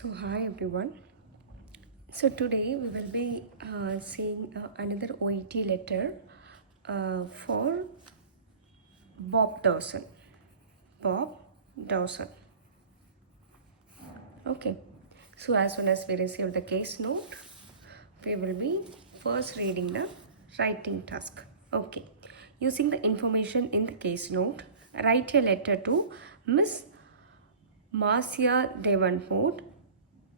So hi everyone. So today we will be seeing another OET letter for Bob Dawson. Bob Dawson. Okay. So as soon as we receive the case note, we will be first reading the writing task. Okay. Using the information in the case note, write a letter to Miss Marcia Davenport,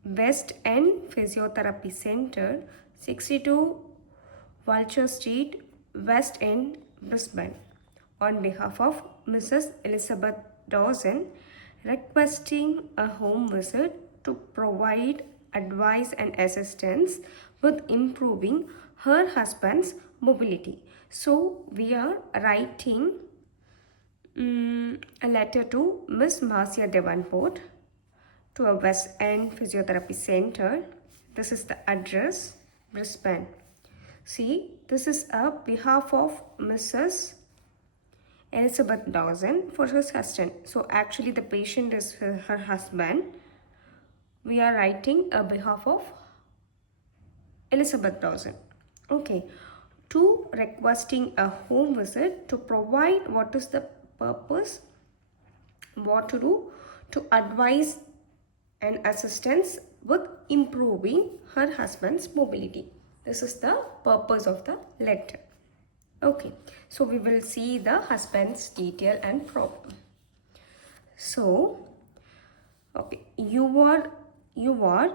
West End Physiotherapy Center, 62 Vulture Street, West End, Brisbane, on behalf of Mrs. Elizabeth Dawson, requesting a home visit to provide advice and assistance with improving her husband's mobility. So we are writing a letter to Miss Marcia Davenport to a West End Physiotherapy Center. This is the address, Brisbane. See, this is a behalf of Mrs. Elizabeth Dawson for her husband. So actually the patient is her husband. We are writing a behalf of Elizabeth Dawson. Okay. To requesting a home visit to provide what is the purpose, what to do, to advise and assistance with improving her husband's mobility. This is the purpose of the letter. Okay, so we will see the husband's detail and problem. So, okay, you are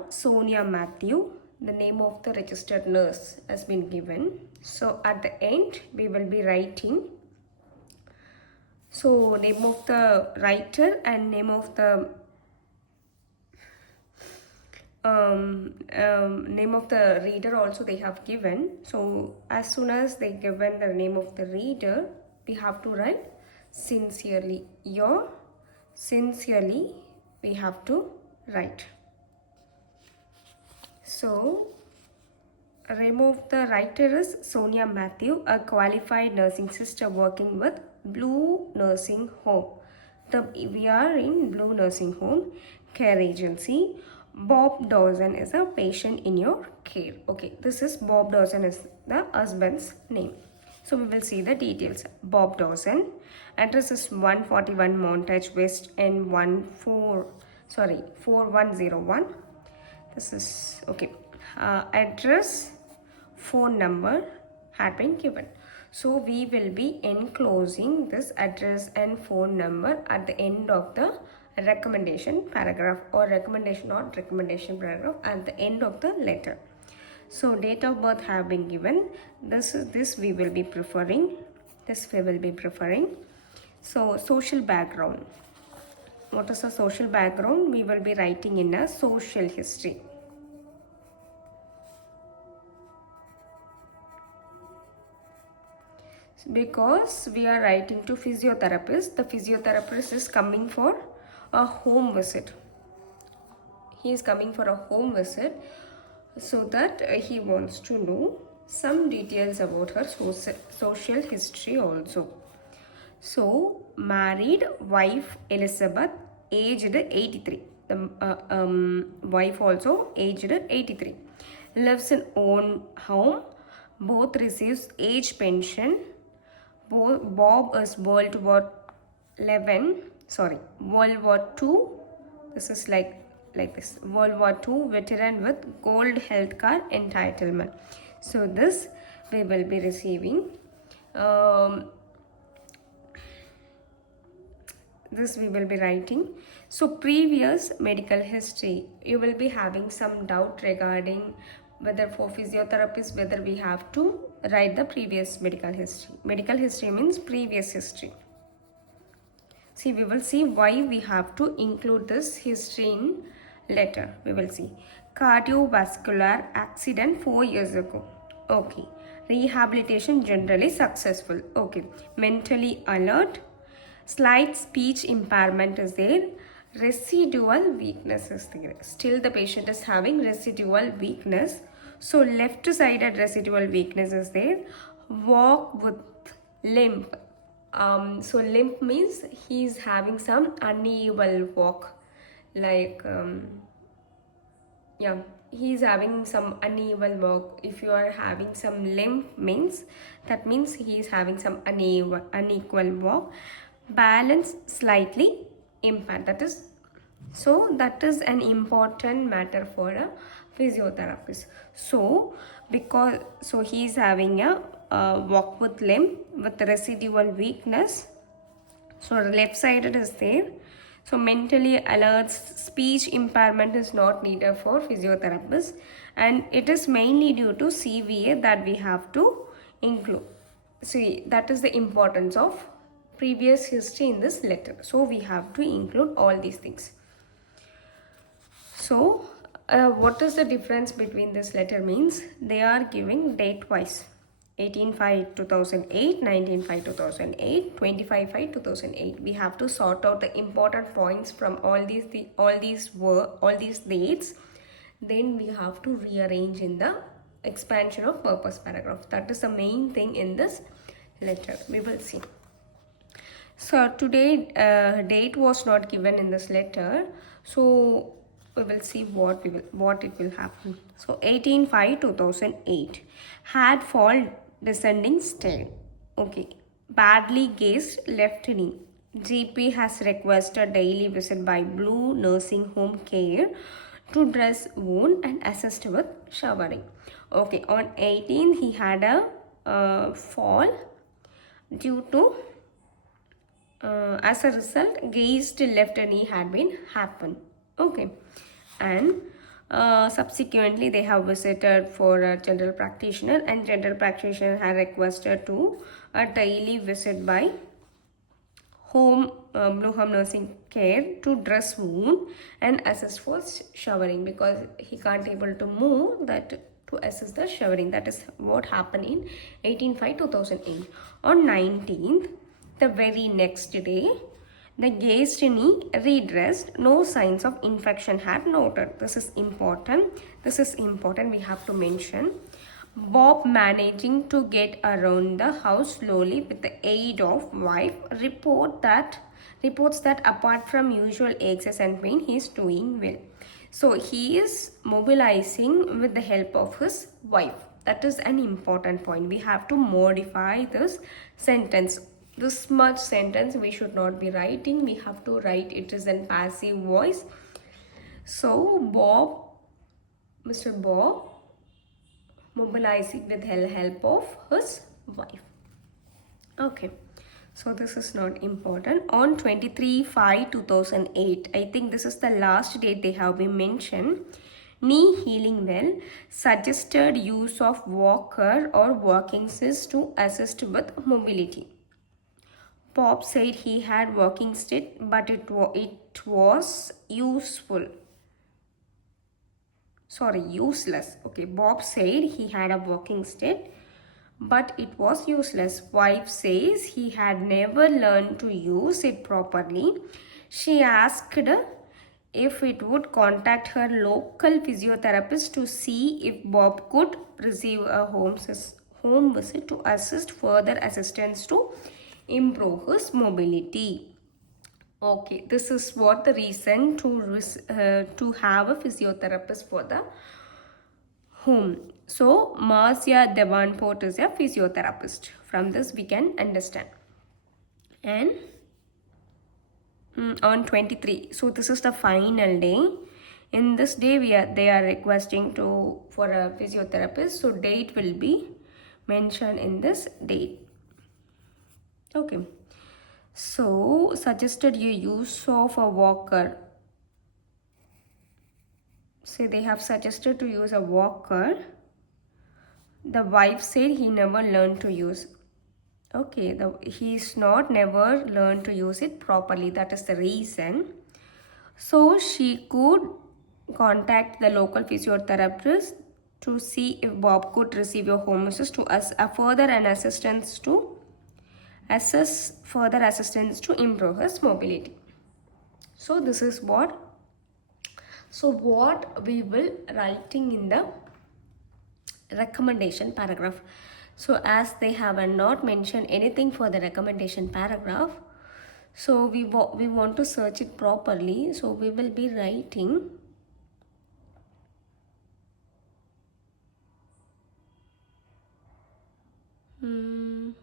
Sonia Matthew. The name of the registered nurse has been given. So at the end we will be writing. So name of the writer and name of the name of the reader also they have given. So as soon as they given the name of the reader, we have to write sincerely. Your sincerely we have to write. So name of the writer is Sonia Matthew, a qualified nursing sister working with Blue Nursing Home. We are in Blue Nursing Home Care Agency. Bob Dawson is a patient in your care. Okay, this is Bob Dawson is the husband's name. So we will see the details. Bob Dawson. Address is 141 Montage West and 4101. This is okay. Address, phone number had been given. So we will be enclosing this address and phone number at the end of the recommendation paragraph or recommendation paragraph at the end of the letter. So date of birth have been given. This we will be preferring. So social background. What is the social background? We will be writing in a social history. Because we are writing to physiotherapist, the physiotherapist is coming for a home visit. He is coming for a home visit so that he wants to know some details about her social history also. So married, wife Elizabeth, aged 83. The wife also aged 83. Lives in own home. Both receives age pension. Bob is World War II. This is like this. World War II veteran with gold health card entitlement. So this we will be receiving. This we will be writing. So previous medical history, you will be having some doubt regarding whether for physiotherapist whether we have to write the previous medical history. Medical history means previous history. See, we will see why we have to include this history in letter. We will see. Cardiovascular accident 4 years ago. Okay. Rehabilitation generally successful. Okay. Mentally alert. Slight speech impairment is there. Residual weakness is there. Still the patient is having residual weakness. So left-sided residual weakness is there. Walk with limp. So limp means he is having some uneven walk, like Yeah, he's having some uneven walk. If you are having some limp means, that means he is having some unequal walk. Balance slightly impaired. That is an important matter for a physiotherapist. So he is having a walk with limp with residual weakness. So left sided is there. So mentally alert, speech impairment is not needed for physiotherapists, and it is mainly due to CVA that we have to include. See, that is the importance of previous history in this letter. So we have to include all these things. So what is the difference between this letter means? They are giving date wise. 18/5/2008, 19/5/2008, 25/5/2008. We have to sort out the important points from all these dates. Then we have to rearrange in the expansion of purpose paragraph. That is the main thing in this letter. We will see. So today date was not given in this letter. So we will see what it will happen. So 18/5/2008 had fall descending stair. Okay, badly gazed left knee. GP has requested daily visit by Blue Nursing Home Care to dress wound and assist with showering. Okay, on 18th he had a fall due to as a result gazed left knee had been happened. Okay, and subsequently they have visited for a general practitioner, and general practitioner had requested to a daily visit by Blue Home Nursing Care to dress wound and assist for showering, because he can't able to move, that to assist the showering. That is what happened in 18/5/2008. On 19th, the very next day, the gazed knee redressed, no signs of infection had noted. This is important. We have to mention. Bob, managing to get around the house slowly with the aid of wife, reports that apart from usual aches and pain, he is doing well. So he is mobilizing with the help of his wife. That is an important point. We have to modify this sentence. This much sentence we should not be writing. We have to write it is in passive voice. So Mr. Bob mobilizing with the help of his wife. Okay, so this is not important. On 23/5/2008, I think this is the last date they have been mentioned. Knee healing well, suggested use of walker or walking sticks to assist with mobility. Bob said he had walking stick, but it was useless. Okay, Bob said he had a walking stick, but it was useless. Wife says he had never learned to use it properly. She asked if it would contact her local physiotherapist to see if Bob could receive a home visit to assist further assistance to improve his mobility. Okay, this is what the reason to have a physiotherapist for the home. So Marcia Davenport is a physiotherapist. From this we can understand. And on 23, so this is the final day. In this day they are requesting for a physiotherapist. So date will be mentioned in this date. Okay, so suggested use of a walker. So they have suggested to use a walker. The wife said he never learned to use. Okay, he's not never learned to use it properly. That is the reason. So she could contact the local physiotherapist to see if Bob could receive your home visit to further assistance to improve his mobility. So this is what we will writing in the recommendation paragraph. So as they have not mentioned anything for the recommendation paragraph, so we want to search it properly. So we will be writing Mm,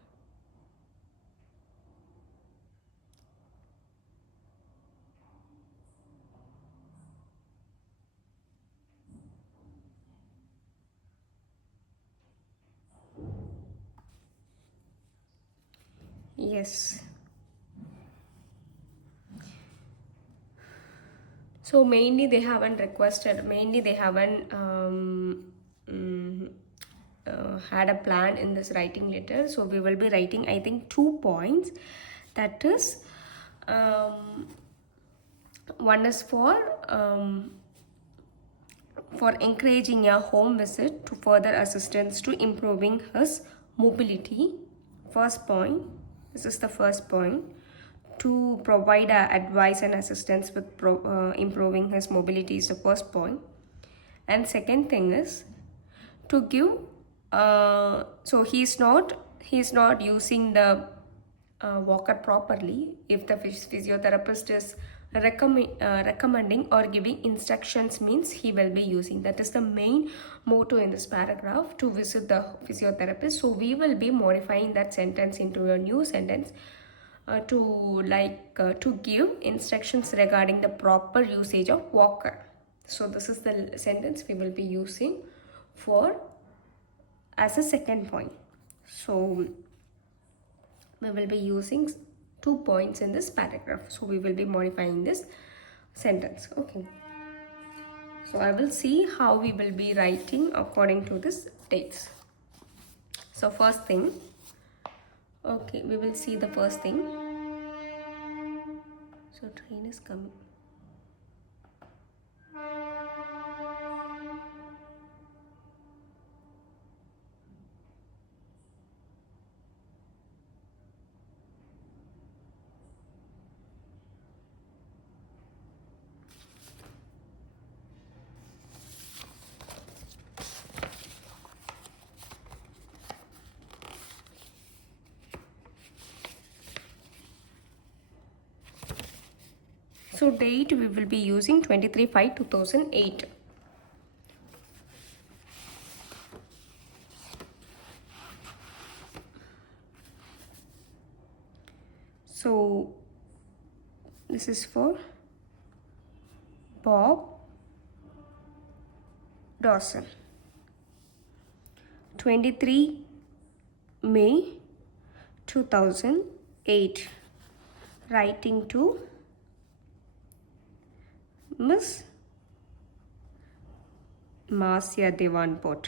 yes. So mainly they haven't requested, mainly they haven't mm, had a plan in this writing letter. So we will be writing, I think, 2 points. That is, um, one is for encouraging a home visit to further assistance to improving his mobility. First point, this is the first point, to provide advice and assistance with improving his mobility is the first point. And second thing is to give, so he's not using the walker properly. If the physiotherapist is recommending or giving instructions, means he will be using. That is the main motto in this paragraph, to visit the physiotherapist. So we will be modifying that sentence into a new sentence, to give instructions regarding the proper usage of walker. So this is the sentence we will be using for as a second point. So we will be using 2 points in this paragraph. So we will be modifying this sentence. Okay. So I will see how we will be writing according to this dates. So first thing, okay, we will see the first thing. So train is coming. So date we will be using 23/5/2008. So this is for Bob Dawson. 23 May 2008. Writing to Miss Marcia Devanport.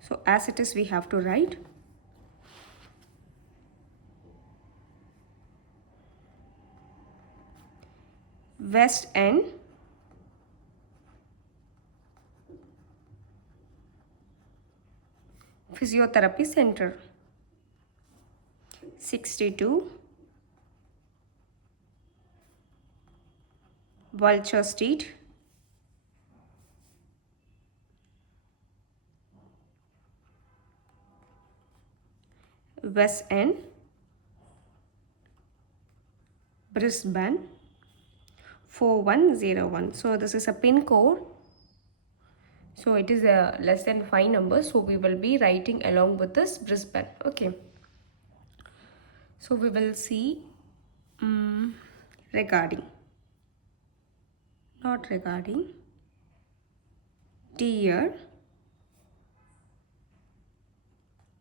So as it is, we have to write West End Physiotherapy Center, 62 Vulture Street, West End, Brisbane 4101. So this is a pin code. So it is a less than 5 numbers. So we will be writing along with this Brisbane. Okay. So we will see regarding, not regarding, dear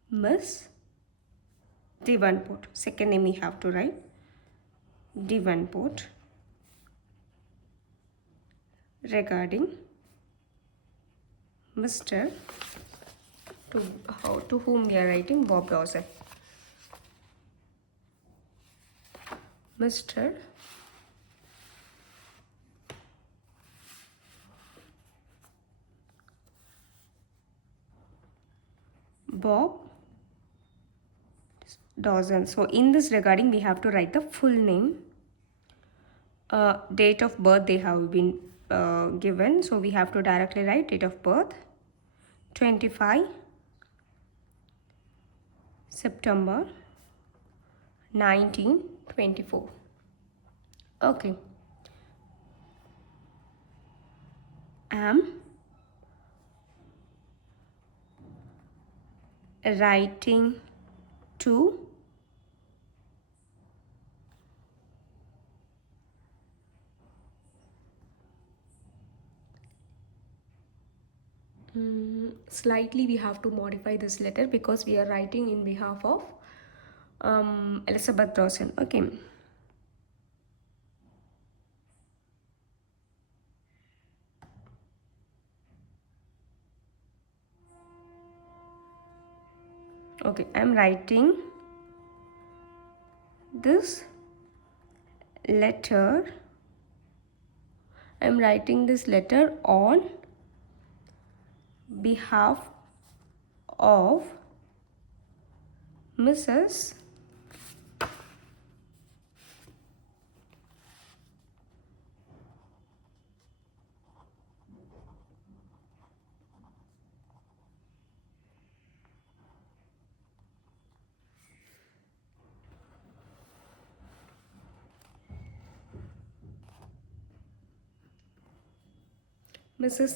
Miss Devanport. Second name we have to write Devanport. Regarding Mr. to whom we are writing Bob Dawson. Mr. Bob Dawson. So in this regarding, we have to write the full name. Date of birth they have been given. So we have to directly write date of birth 25 September 1924. Okay. Am writing to slightly we have to modify this letter because we are writing in behalf of Elizabeth Dawson. Okay. Okay, I'm writing this letter. I'm writing this letter on behalf of Mrs.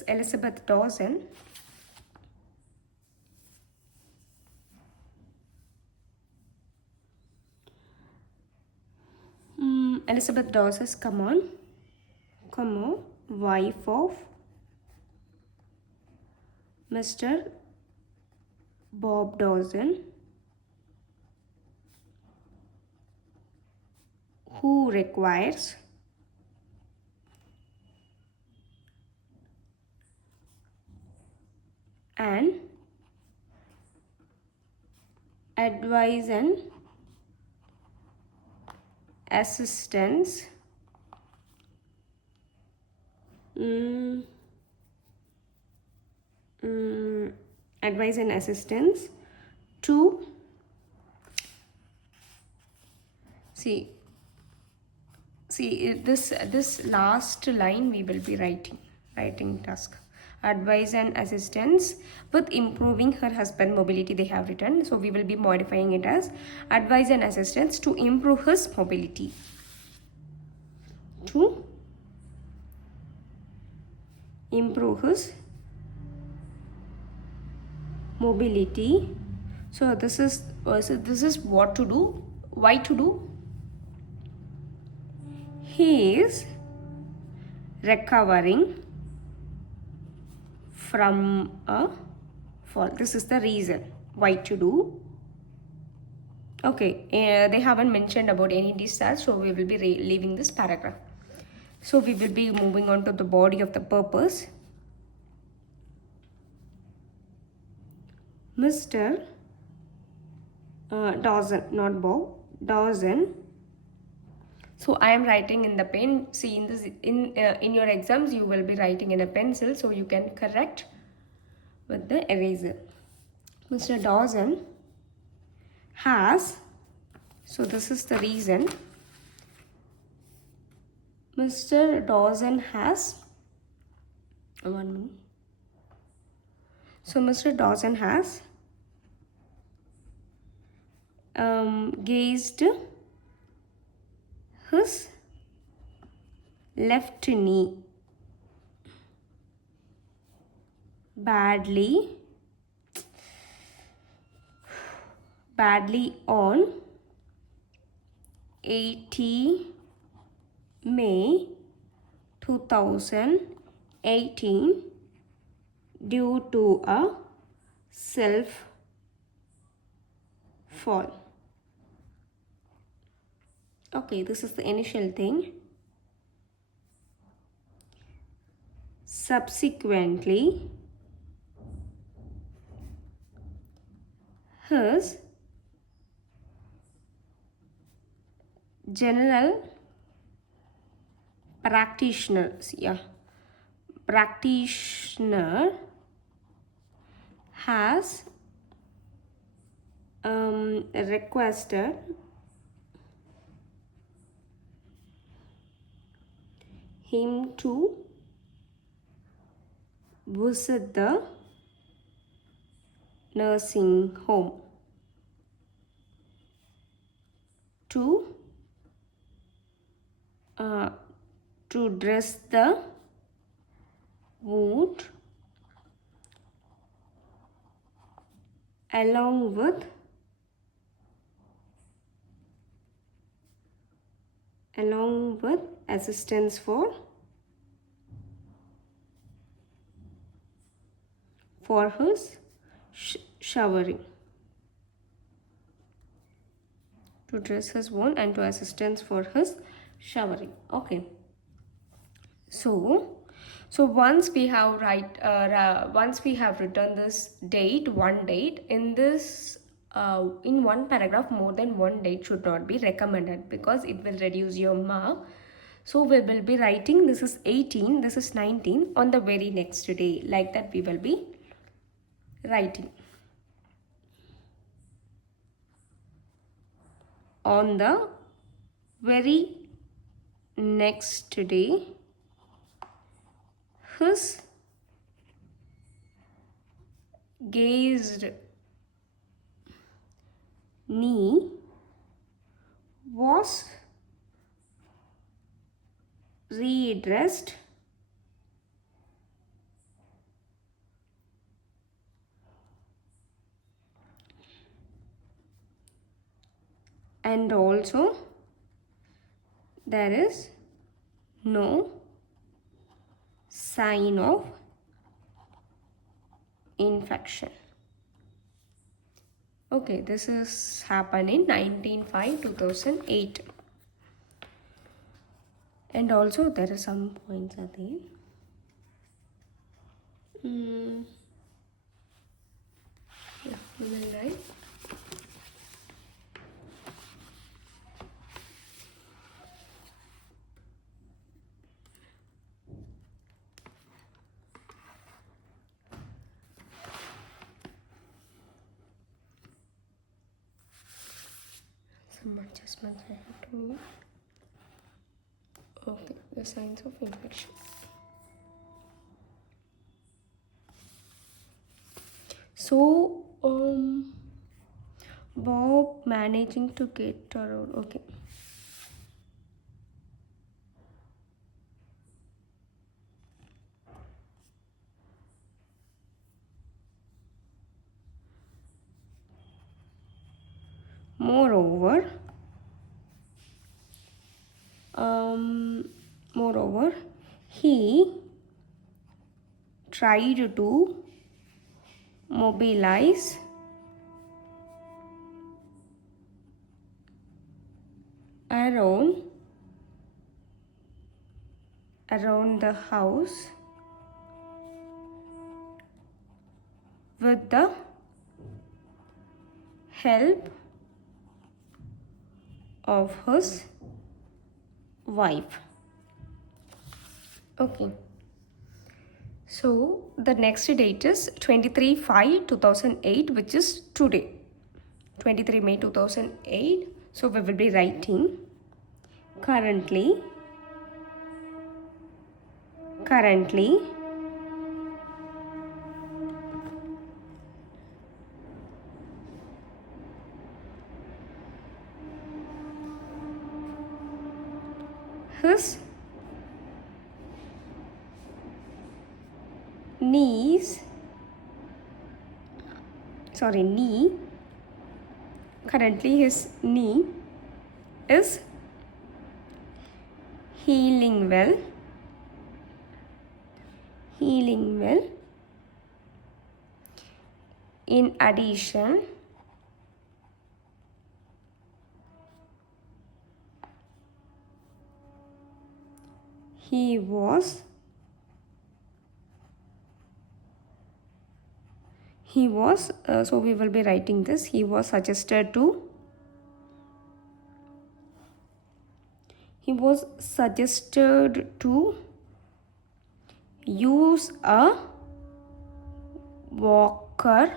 Elizabeth Dawson. Elizabeth Dawson, come on, wife of Mr. Bob Dawson, who requires an advice and assistance advice and assistance to see this last line we will be writing task, advice and assistance with improving her husband mobility. They have written, so we will be modifying it as advice and assistance to improve his mobility. To improve his mobility. So this is what to do, why to do. He is recovering from a fall. This is the reason why to do. Okay, they haven't mentioned about any discharge, so we will be leaving this paragraph. So we will be moving on to the body of the purpose. Mr. Dawson, not Bob, Dawson. So I am writing in the pen. See, in your exams you will be writing in a pencil, so you can correct with the eraser. Mr. Dawson has, so this is the reason. Mr. Dawson has, 1 minute. So Mr. Dawson has gazed his left knee badly on 80 May 2018 due to a self fall. Okay, this is the initial thing. Subsequently, his general practitioner has requested him to visit the nursing home to dress the wound along with assistance for his showering, to dress his wound and to assistance for his showering. Okay, so once we have once we have written this one date in this in one paragraph, more than one date should not be recommended because it will reduce your mark. So we will be writing this is 18, this is 19 on the very next day, like that we will be writing. On the very next day, his gazed knee was redressed and also there is no sign of infection. Okay, this is happened in 1905-2008. And also there are some points at the end. Yeah, we will write. Some adjustments I have to make. Okay, the signs of infection. So, Bob managing to get around. Okay. Moreover, he tried to mobilize around the house with the help of his wife. Okay, so the next date is 23/5/2008, which is today, 23 May 2008. So we will be writing currently his knee currently his knee is healing well. In addition, he was so we will be writing this. He was suggested to use a walker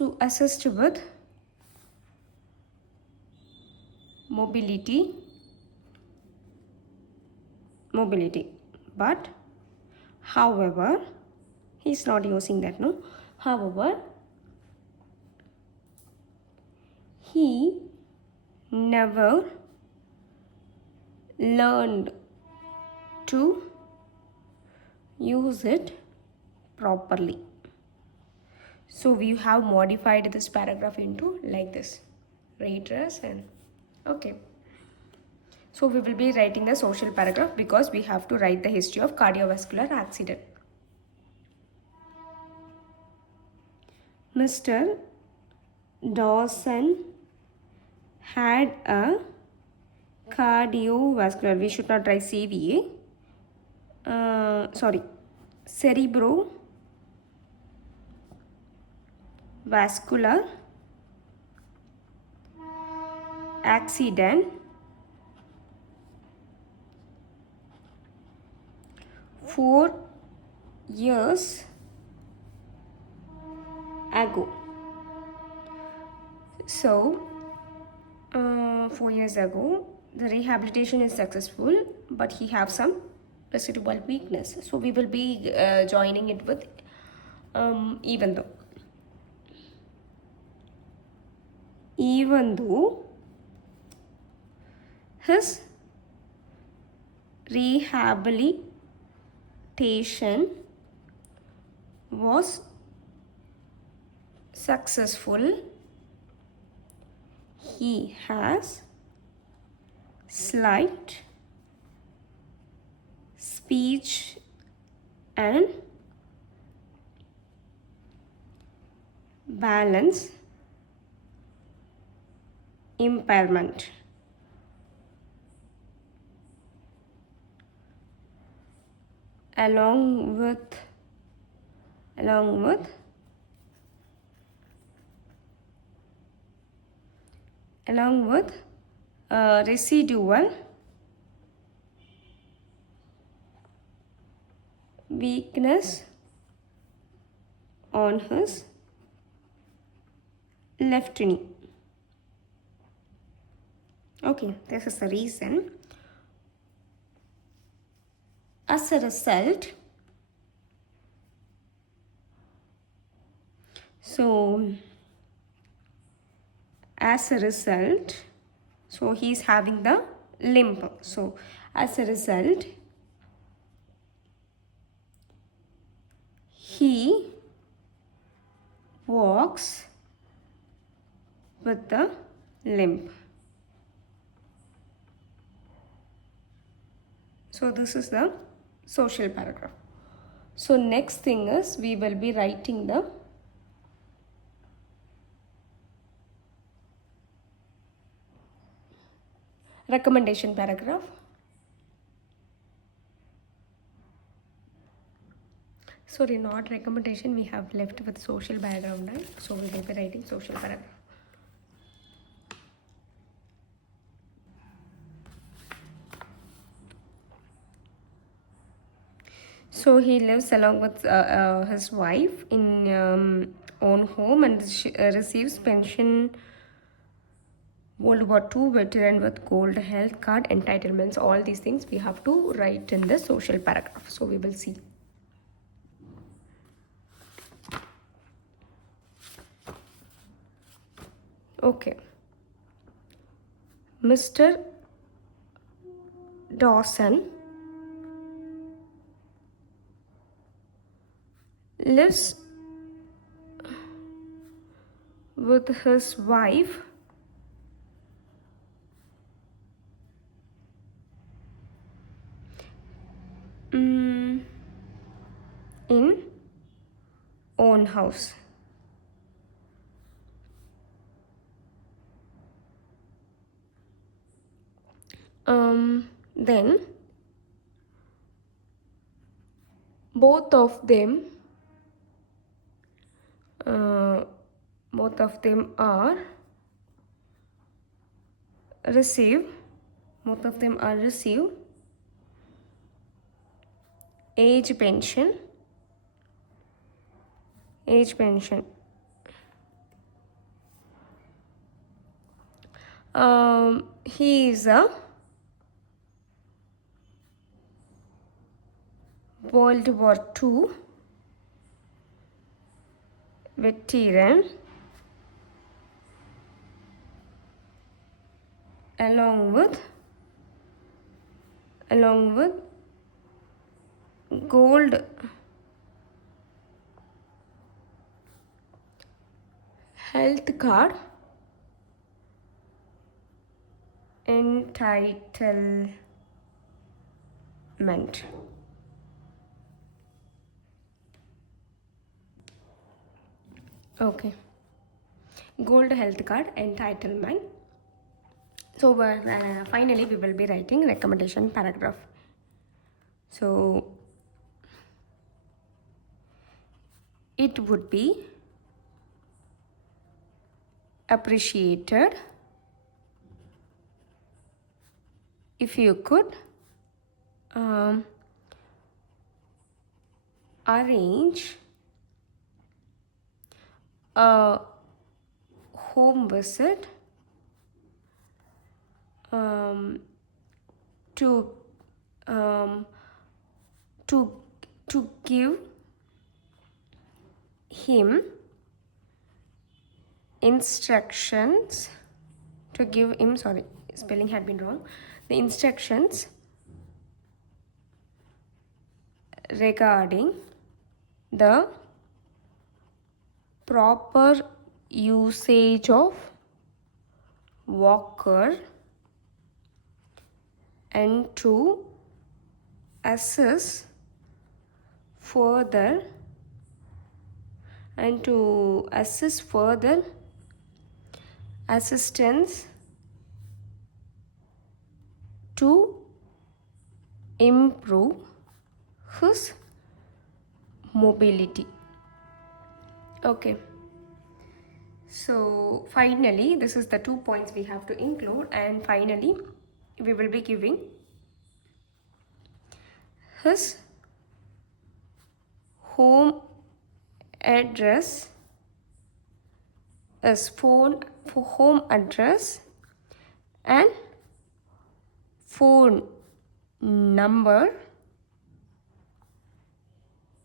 to assist with mobility mobility. But however, he's not using that, no. However, he never learned to use it properly. So we have modified this paragraph into like this. Readers and okay. So we will be writing the social paragraph because we have to write the history of cardiovascular accident. Mr. Dawson had a cardiovascular, we should not write CVA, cerebrovascular accident 4 years ago. So 4 years ago, the rehabilitation is successful, but he have some residual weakness. So we will be joining it with even though his rehabilitation was successful, he has slight speech and balance impairment. Along with residual weakness on his left knee. Okay, this is the reason. As a result, so he's having the limp. So as a result, he walks with the limp. So this is the social paragraph. So next thing is we will be writing the recommendation paragraph. Sorry, not recommendation, we have left with social background, right? So we will be writing social paragraph. So he lives along with his wife in own home and receives pension, World War II veteran with gold health card, entitlements, all these things we have to write in the social paragraph. So we will see. Okay. Mr. Dawson lives with his wife in own house. Then both of them are receive age pension. He is a World War II veteran, along with gold health card entitlement. Okay, gold health card entitlement. So finally we will be writing recommendation paragraph. So it would be appreciated if you could arrange a home visit to give him instructions, sorry, spelling had been wrong, the instructions regarding the proper usage of walker and to assess further assistance to improve his mobility. Okay, so finally this is the 2 points we have to include, and finally we will be giving his home address as home address and phone number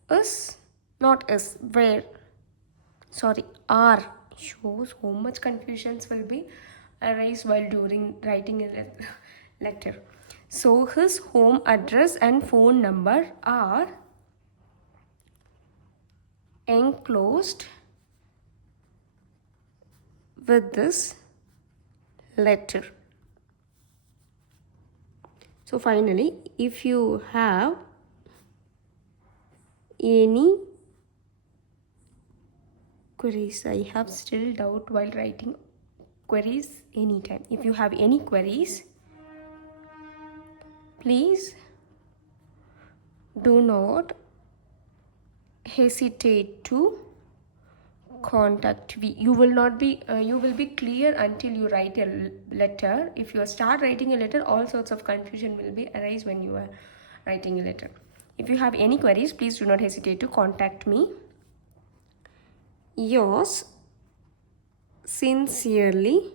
is not is where, sorry, are. Shows how much confusions will be arise while during writing a letter. So his home address and phone number are enclosed with this letter. So finally, if you have any queries, I have still doubt while writing queries anytime. If you have any queries, please do not hesitate to contact me. You will be clear until you write a letter. If you start writing a letter, all sorts of confusion will be arise when you are writing a letter. If you have any queries, please do not hesitate to contact me. Yours sincerely,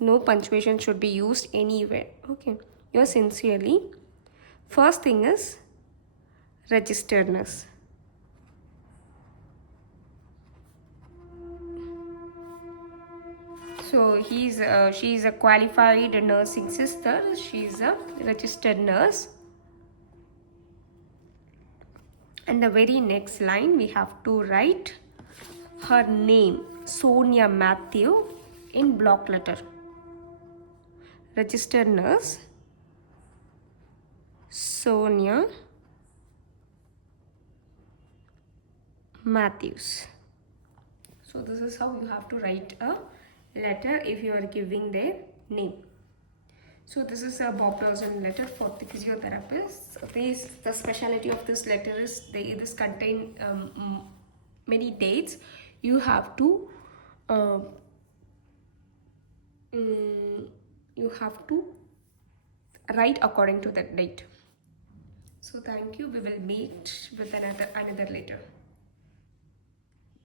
no punctuation should be used anywhere. Okay, yours sincerely. First thing is registered nurse. So she's a qualified nursing sister. She's a registered nurse. And the very next line we have to write her name, Sonia Matthew, in block letter. Registered nurse Sonia Matthews. So this is how you have to write a letter if you are giving their name. So this is a Bob DAWSON letter for the physiotherapists. The speciality of this letter is this contain many dates. You have to write according to that date. So thank you. We will meet with another letter.